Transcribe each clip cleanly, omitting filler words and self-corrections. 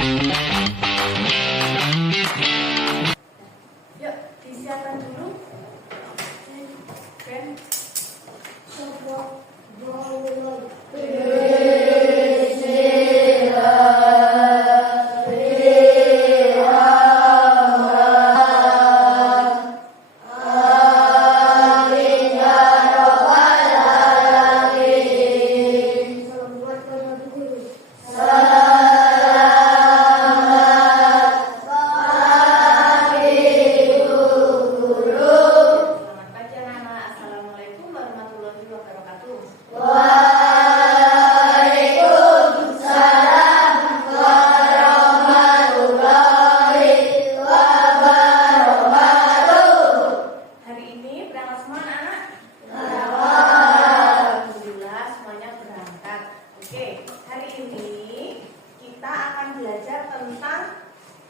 Yuk, disiapkan dulu. Pen.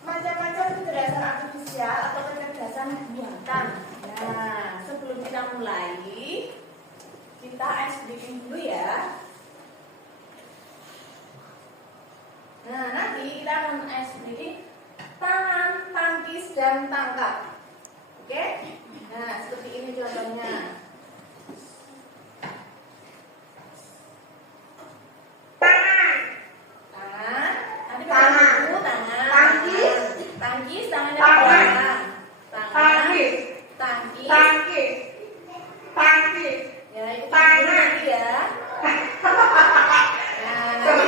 Macam-macam kecerdasan artifisial atau kecerdasan buatan. Nah, sebelum kita mulai, kita ice breaking dulu ya. Nah, nanti kita akan ice breaking tangan, tangkis, dan tangkap. Oke? Nah, seperti ini contohnya. Tangkis, tangannya ke belakang. Tangkis. Ya, itu nanti ya. Nah, nanti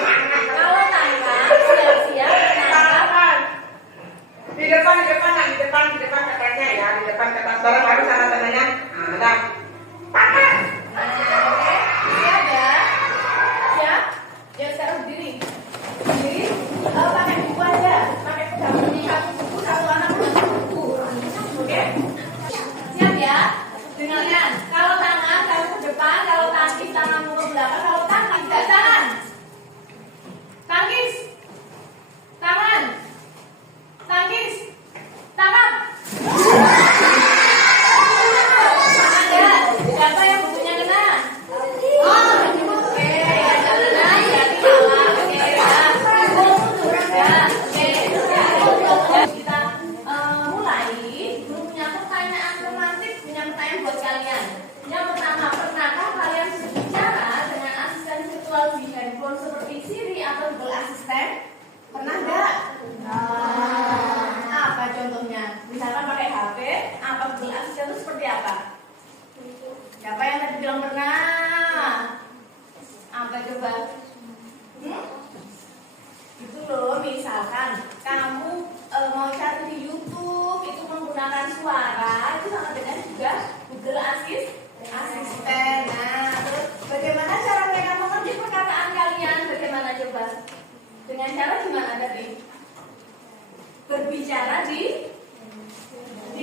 kalau tangkap, siap-siap tangkap. Di depan katanya ya, di depan kata barang harus sama tangannya. Nah, tangkap. Nah, oke. Siap ya? Siap? Ya, sekarang berdiri. Berdiri. Pakai buku aja. Pakai pegangan satu buku, satu anak satu buku. Oke? Siap ya? Dengarkan. Kalau tangan kamu ke depan, kalau tangkis tanganmu ke belakang, kalau tangkis tidak tangan. Tangkis. Tangan. Tangkis. Tangkap. Ada. Siapa yang bukunya kena? Oke, ya jangan berarti salah. Oke ya. Kita mulai. Guru punya pertanyaan romantis, punya pertanyaan buat kalian. Yang pertama, pernahkah kalian berbicara dengan asisten virtual di handphone seperti Siri atau Google Assistant? Pernah nggak? Apa contohnya? Misalkan pakai HP, apa Google Assistant itu seperti apa? Siapa yang tadi bilang pernah? Apa coba? Itu loh, misalkan kamu mau cari di YouTube itu menggunakan suara, itu sama dengan juga Google Assistant. Nah, terus bagaimana cara mereka mengerti perkataan kalian? Bagaimana coba? Dengan cara gimana tadi? Berbicara di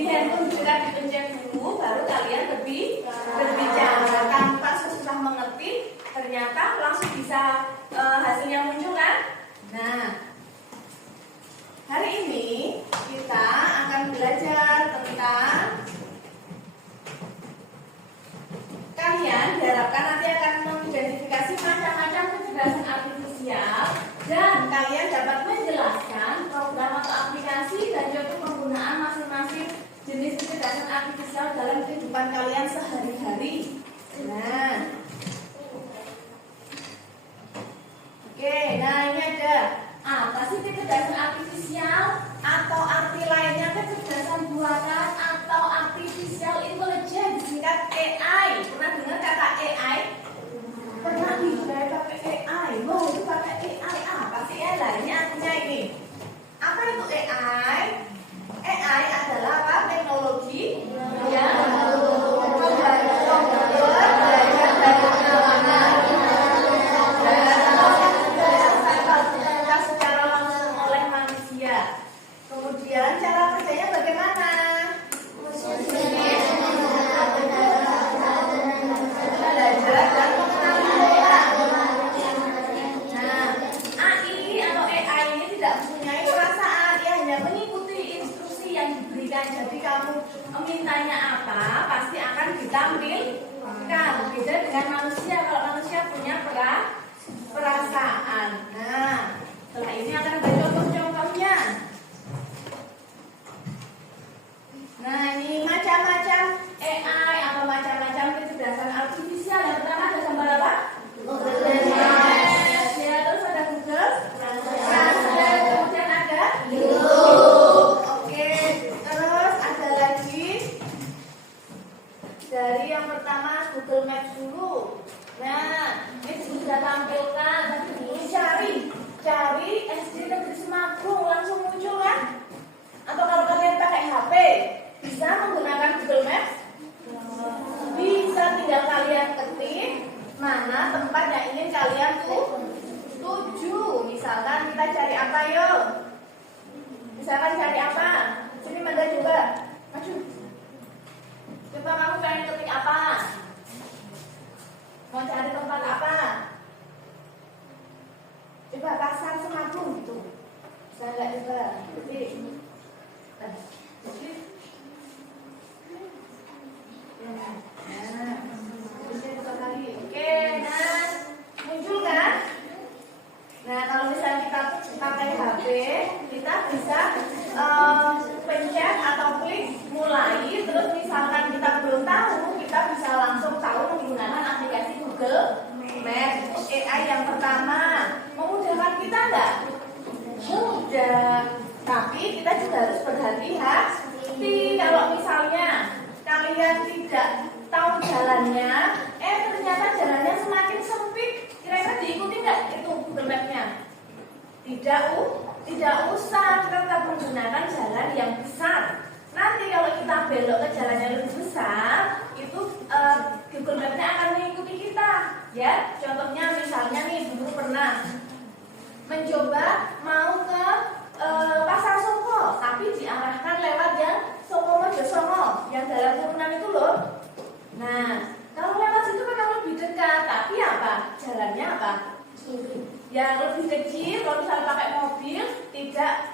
handphone juga dipencet dulu, baru kalian berbicara tanpa susah mengerti. Ternyata langsung bisa hasilnya muncul kan? Nah, hari ini kita akan belajar tentang kalian diharapkan nanti akan mengidentifikasi macam-macam kecerdasan artifisial dan kalian dapat menjelaskan program atau aplikasi dan juga penggunaan masing-masing jenis kecerdasan artifisial dalam kehidupan kalian sehari-hari. Nah, oke, nah ini ada apa sih kecerdasan artifisial atau arti lainnya kecerdasan buatan atau artificial intelligence, disingkat AI. Pernah dengar kata AI? Pernah nih, saya pakai AI. Wah, itu pakai AI apa sih? Lah, ini artinya ini. Apa itu AI? AI adalah apa? Teknologi yang belajar dari pengalaman dan secara langsung oleh manusia. Kemudian cara kerjanya bagaimana? Belajar dan mengenali pola. Nah, AI atau AI ini tidak mempunyai perasaan, ia hanya mengikuti instruksi yang diberikan. Jadi kamu mintanya apa, pasti akan ditampilkan. Beda dengan manusia, kalau manusia punya perasaan. Nah, setelah ini akan ada contoh-contoh cari SD Negeri Semabung langsung muncul kan? Atau kalau kalian pakai HP bisa menggunakan Google Maps? Bisa, tinggal kalian ketik mana tempat yang ingin kalian tuju. Misalkan kita cari apa yuk? Misalkan cari apa? Sini Manda juga. Maju. Coba kamu pengen ketik apa? Mau cari tempat apa? Coba pasar Semabung gitu. Bisa nggak coba? Ketik. Nah, oke, nah muncul kan? Nah, kalau misalnya kita pakai HP, kita bisa pencet atau klik mulai. Terus misalkan kita belum tahu, kita bisa langsung tahu menggunakan aplikasi Google Maps. Untuk AI yang pertama, memudahkan kita nggak? Mudah. Tapi kita juga harus berhati-hati. Kalau misalnya kalian tidak tahu jalannya, ternyata jalannya semakin sempit. Kira-kira diikuti nggak itu Google Map-nya? Tidak usah, kita tetap menggunakan jalan yang besar. Nanti kalau kita belok ke jalan yang lebih besar, itu Google Map-nya akan mengikuti kita. Ya, contohnya misalnya nih, dulu pernah mencoba mau ke Pasar Soko, tapi diarahkan lewat yang Soko Mojosongo, yang dalam turunan itu loh. Nah, kalau lewat situ memang lebih dekat, tapi apa? Jalannya apa? Yang lebih kecil, kalau misalnya pakai mobil tidak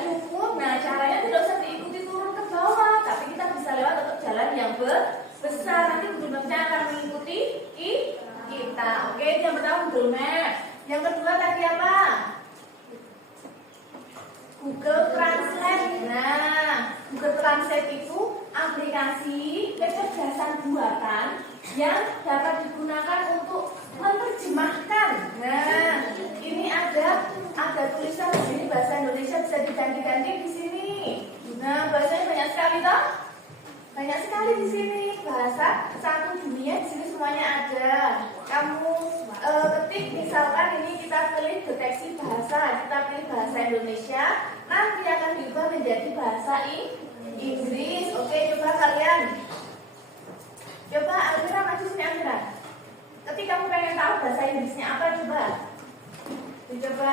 cukup. Nah, caranya tidak usah diikuti turun ke bawah, tapi kita bisa lewat untuk jalan yang besar. Nanti Google Map-nya akan mengikuti kita. Oke, yang pertama Google Map. Yang kedua tadi apa? Google Translate. Nah, Google Translate itu aplikasi kecerdasan buatan yang dapat digunakan untuk menerjemahkan. Nah, ini ada tulisan di sini bahasa Indonesia bisa diganti-ganti di sini. Nah, bahasanya banyak sekali toh? Banyak sekali di sini. Bahasa satu dunia di sini semuanya ada. Kamu ketik misalkan ini kita pilih deteksi bahasa, kita pilih bahasa Indonesia, nanti akan diubah menjadi bahasa Inggris. Oke, coba kalian. Coba Alvira maju sini Alvira. Ketika kamu pengen tahu bahasa Inggrisnya apa coba. Coba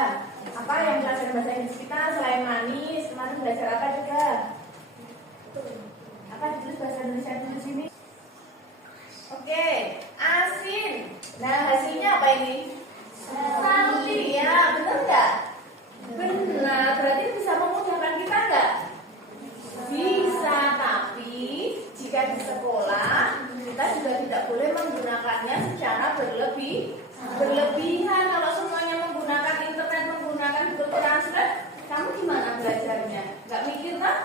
apa yang belajar bahasa Inggris kita selain manis, kemarin belajar apa juga? Apa ditulis bahasa Indonesia di sini? Oke, asin. Nah, hasilnya apa ini? Salty, ya, benar nggak? Benar, berarti bisa memudahkan kita nggak? Bisa, tapi jika di sekolah kita juga tidak boleh menggunakannya secara berlebihan. Kalau semuanya menggunakan internet, menggunakan Google Translate, kamu gimana belajarnya? Nggak mikir kan?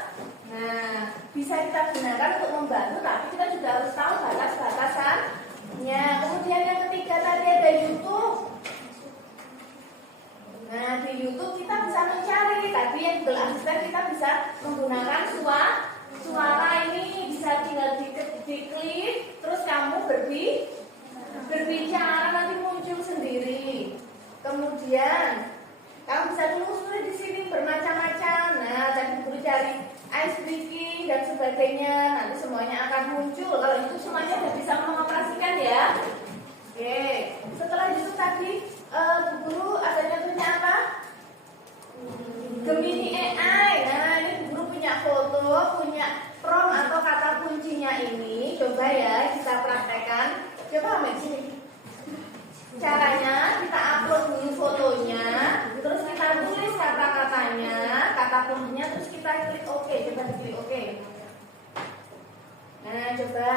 Nah, bisa kita gunakan untuk membantu, tapi kita juga harus tahu batas-batasannya. Kemudian yang ketiga tadi ada YouTube. Nah, di YouTube kita bisa mencari. Tadi yang Google Assistant kita bisa menggunakan suara ini, bisa tinggal diklik, terus kamu berbicara nanti muncul sendiri. Kemudian kamu bisa tulis di sini bermacam-macam. Nah, tadi guru cari ice breaking dan sebagainya, nanti semuanya akan muncul. Kalau itu semuanya sudah bisa mengoperasikan ya. Oke, setelah itu tadi guru ada contohnya apa? Gemini AI. Nah, ini guru punya foto, punya prompt atau kata kuncinya ini. Coba ya kita praktekkan. Coba ambil sini. Caranya kita upload dulu fotonya, terus kita tulis kata-katanya, kata kuncinya, terus kita klik OK. Coba diklik OK. Nah, coba.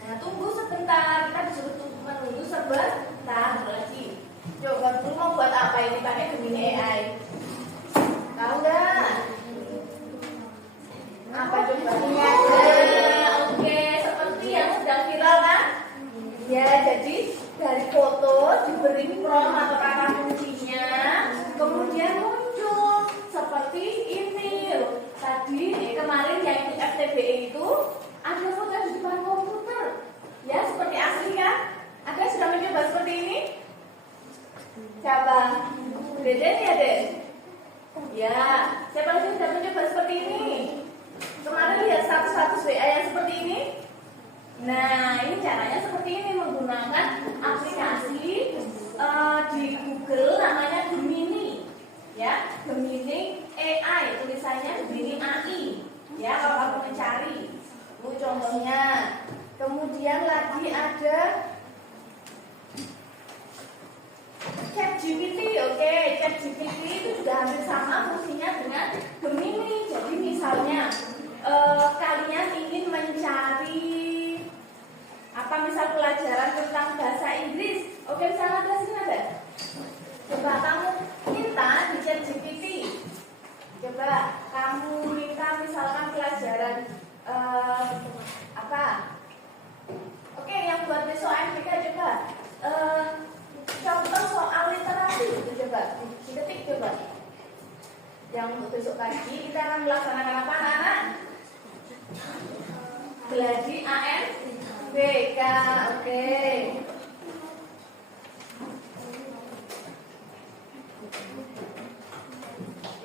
Nah, tunggu sebentar. Kita disuruh menunggu sebentar lagi. Coba dulu mau buat apa ini pakai Gemini AI? Tahu nggak? Apa coba? Oke, seperti yang sedang viral kan? Ya, jadi dari foto diberi prompt atau kata kuncinya, kemudian muncul seperti ini. Tadi kemarin yang ikut FTBE itu ada foto di depan komputer, ya seperti asli kan? lagi ada ChatGPT. Oke, ChatGPT itu juga hampir sama fungsinya dengan Gemini. Jadi misalnya kalian ingin mencari apa misal pelajaran tentang bahasa Inggris. Oke, misalnya ada sini ada. Coba kamu minta di ChatGPT. Coba kamu minta misalkan pelajaran apa? Oke, yang buat besok MTK coba contoh soal literasi gitu, coba diketik coba. Yang untuk besok pagi kita akan melaksanakan apa anak-anak? Geladi ANBK. Oke.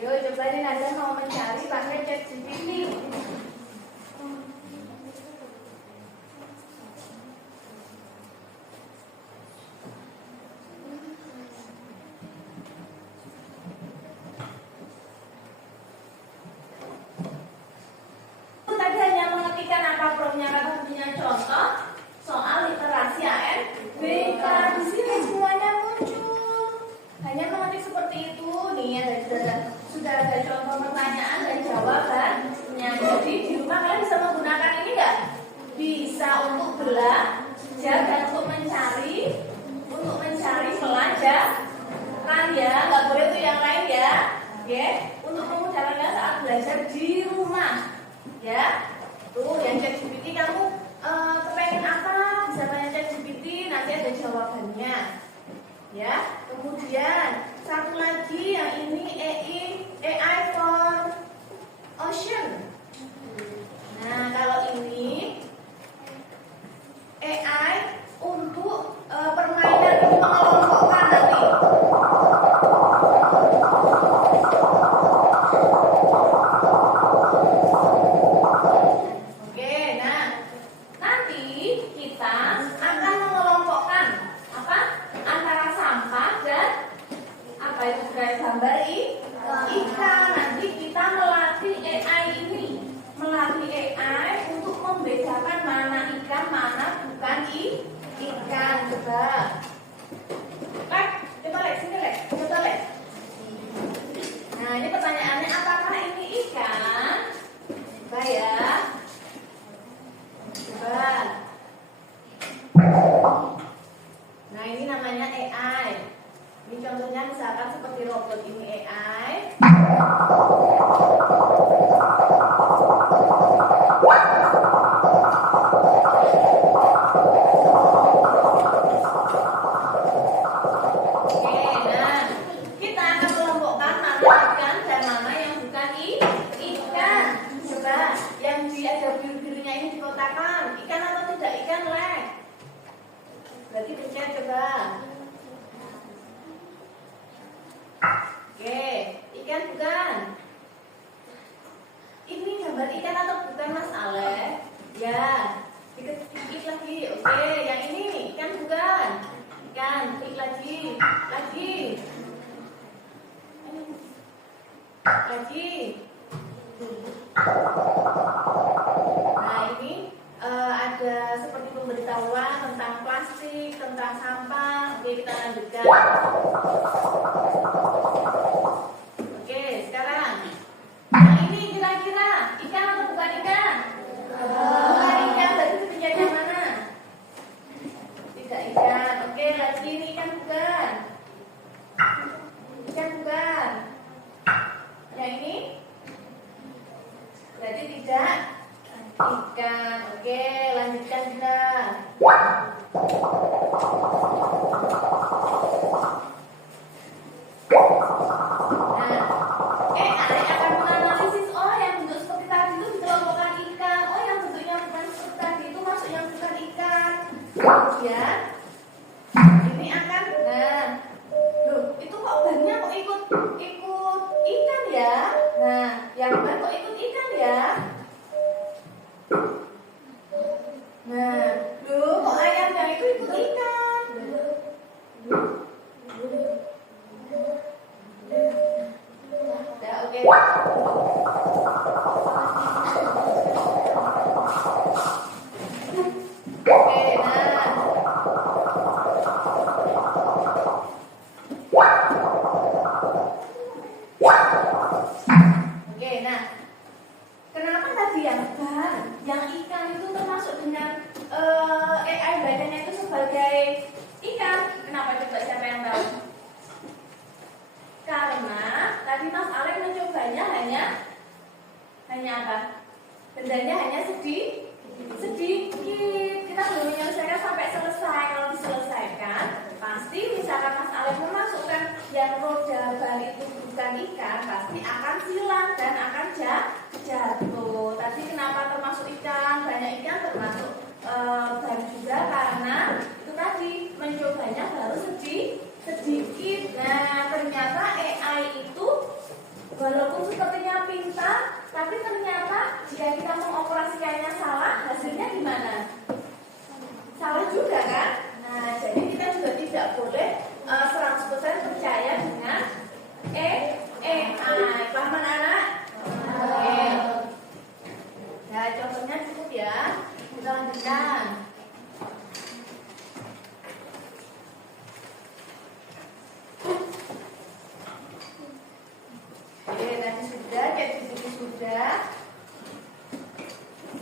Yuk coba nih Nada mau mencari pakai ChatGPT. Tadi hanya mengetikkan apa promptnya, kata punya contoh soal literasi ANBK. Di sini semuanya muncul. Hanya mengetik seperti itu nih ya, sudah ada contoh pertanyaan dan jawabannya. Jadi di rumah kalian bisa menggunakan ini enggak? Bisa untuk belajar dan untuk mencari pelajaran ya. Enggak boleh itu yang lain ya. Oke, untuk memudahkan saat belajar di rumah. Ya. Tuh yang ChatGPT kamu kepengen apa? Bisa tanya ChatGPT, nanti ada jawabannya. Ya. Kemudian satu lagi yang ini AI for Ocean. Nah, kalau ini AI untuk permainan itu mengelompokkan nanti. Oke, nah nanti kita akan mengelompokkan apa? Antara sampah dan apa itu guys? Gambar ikan. Nanti kita melatih AI ini, melatih AI untuk membedakan mana ikan, mana bukan ikan. Coba, coba Lex, sini Lex, coba Lex. Nah ini pertanyaannya, apakah ini ikan? Coba ya, coba. Nah ini namanya AI. Ini contohnya misalkan seperti robot ini AI. Oke, nah kita akan kelompokkan mana ikan dan mana yang bukan ikan. Coba yang ada biru-birunya ini dikotakan. Ikan atau tidak ikan, Lek? Berarti pencet coba. Oke, ikan bukan. Ini gambar ikan atau bukan Mas Ale? Ya, dikit lagi. Oke, yang ini ikan bukan. Ikan, klik lagi. Nah ini ada seperti pemberitahuan tentang plastik, tentang sampah. Oke, kita lanjutkan. Oke, sekarang yang ini kira-kira ikan atau bukan ikan? Bukan ikan, berarti ketiganya mana? Tidak ikan. Oke, lagi ini ikan bukan. Ikan bukan. Yang ini berarti tidak ikan. Oke, lanjutkan kita. AI akan menganalisis yang bentuk seperti tadi itu dikelompokkan ikan. Yang bentuknya bukan seperti tadi itu masuk yang bukan ikan. Kemudian ini akan, itu kok bannya kok ikut ikan ya? Nah, yang ban kok ikut ikan ya? Nah, kok ayamnya itu ikut ikan? Oke. Oke, nah Artinya apa? Bendanya hanya sedikit. Kita belum menyelesaikan sampai selesai. Kalau diselesaikan, pasti misalkan Mas Alif memasukkan yang roda ban itu bukan ikan, pasti akan silang dan akan jatuh. Tadi kenapa termasuk ikan? Banyak ikan termasuk ban juga karena itu tadi mencobanya baru sedikit. Nah, ternyata AI itu walaupun sepertinya pintar, tapi ternyata jika kita mengoperasikannya salah, hasilnya gimana? Salah juga kan? Nah, jadi kita juga tidak boleh 100% percaya dengan AI. Paham anak-anak? Oke. Nah, contohnya cukup ya. Kita lanjutkan. Oke, tadi sudah, ChatGPT sudah.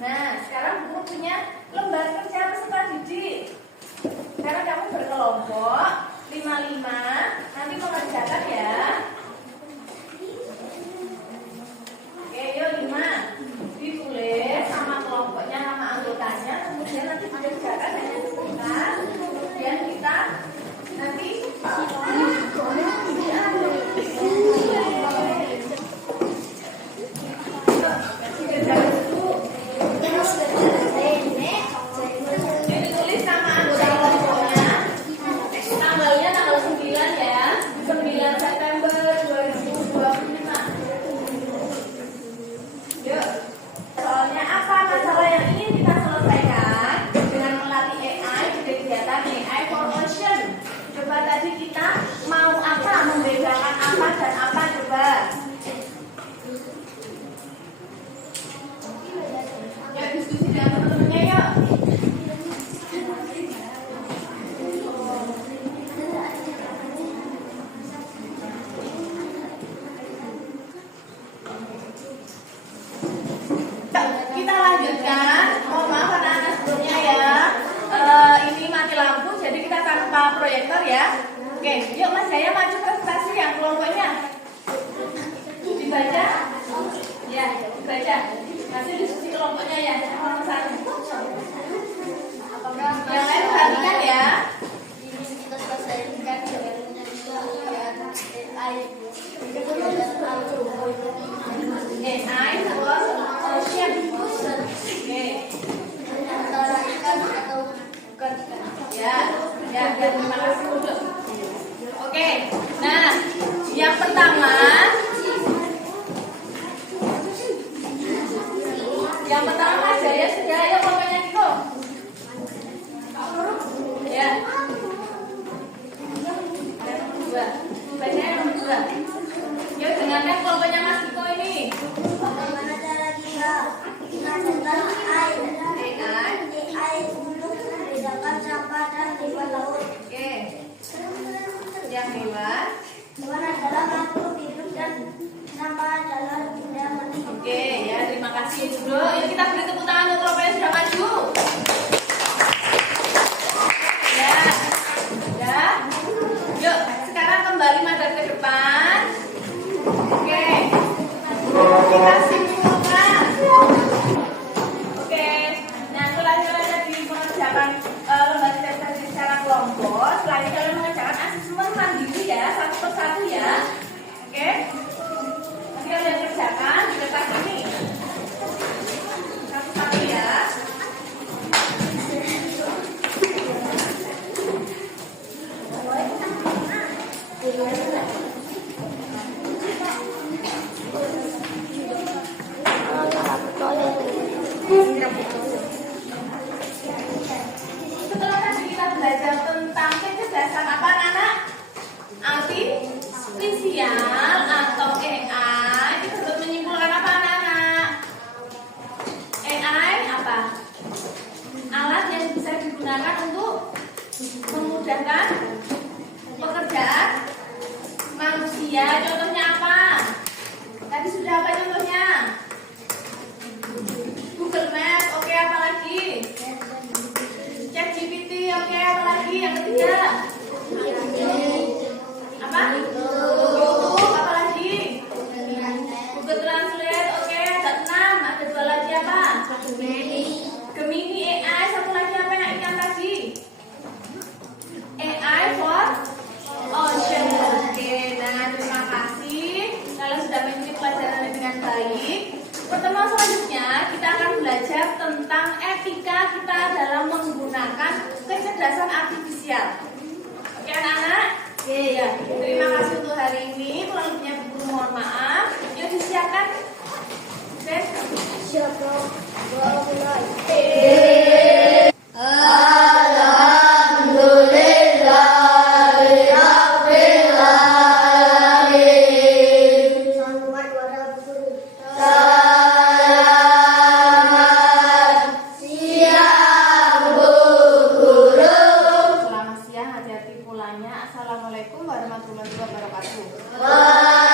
Nah, sekarang buku punya lembar kerja peserta didik. Sekarang kamu berkelompok 5-5, nanti mengerjakan ya. Oke, yuk 5. Ditulis sama kelompoknya, nama anggotanya, kemudian nanti dikerjakan hanya sebentar. Kemudian kita nanti ditulis sama anggota kelompoknya. Tanggalnya tanggal 9 ya, 9 September 2025. Yuk, soalnya apa masalah yang ingin kita selesaikan dengan melatih AI di kegiatan AI for Ocean. Coba tadi kita mau apa, membedakan apa dan apa coba. Yuk diskusi dengan teman-temannya yuk. Kita lanjutkan. Mohon maaf anak-anak sebelumnya ya. Ini mati lampu, jadi kita tanpa proyektor ya. Oke, yuk Mas Jaya maju presentasi yang kelompoknya. Dibaca? Ya, dibaca. Masih diskusi kelompoknya ya. Yang lain perhatikan ya. Kita selesaikan AI AI for Ocean. Oke. antara ikan atau bukan ikan. Ya, terima kasih dulu. Oke, nah yang pertama Mas Jaya sudah, ayo kelompoknya Niko. Ya. Yang nomor 2. Baca yang nomor 2. Yuk dengarkan kelompoknya Mas Niko ini. Bagaimana cara kita mengajarkan AI untuk membedakan sampah dan hewan laut? Oke. Yang hewan. Hewan adalah makhluk hidup dan sampah adalah benda mati. Oke, ya terima kasih dulu. Yuk kita beri tepuk tangan untuk kelompok yang sudah maju. Ya, sudah. Yuk sekarang kembali madep ke depan. Oke, kita simpulkan. Oke, nah selanjutnya tadi mengerjakan lembar kerja secara kelompok. Setelah itu kalian mengerjakan asesmen mandiri ya, satu persatu ya. Oke, nanti kalian kerjakan di kertas ini. Satu-satu ya. Setelah tadi kita belajar tentang kecerdasan apa anak-anak? Artifisial atau AI. Kita harus menyimpulkan apa anak-anak? AI apa? Alat yang bisa digunakan untuk memudahkan pekerjaan manusia. Contohnya apa? Tadi sudah apa contohnya? Google Maps, oke, apa lagi? ChatGPT, oke, apa lagi? Yang ketiga? Apa? YouTube, apa lagi? Google Translate, oke, ada 6. semuanya. Assalamualaikum warahmatullahi wabarakatuh. Waalaikumsalam.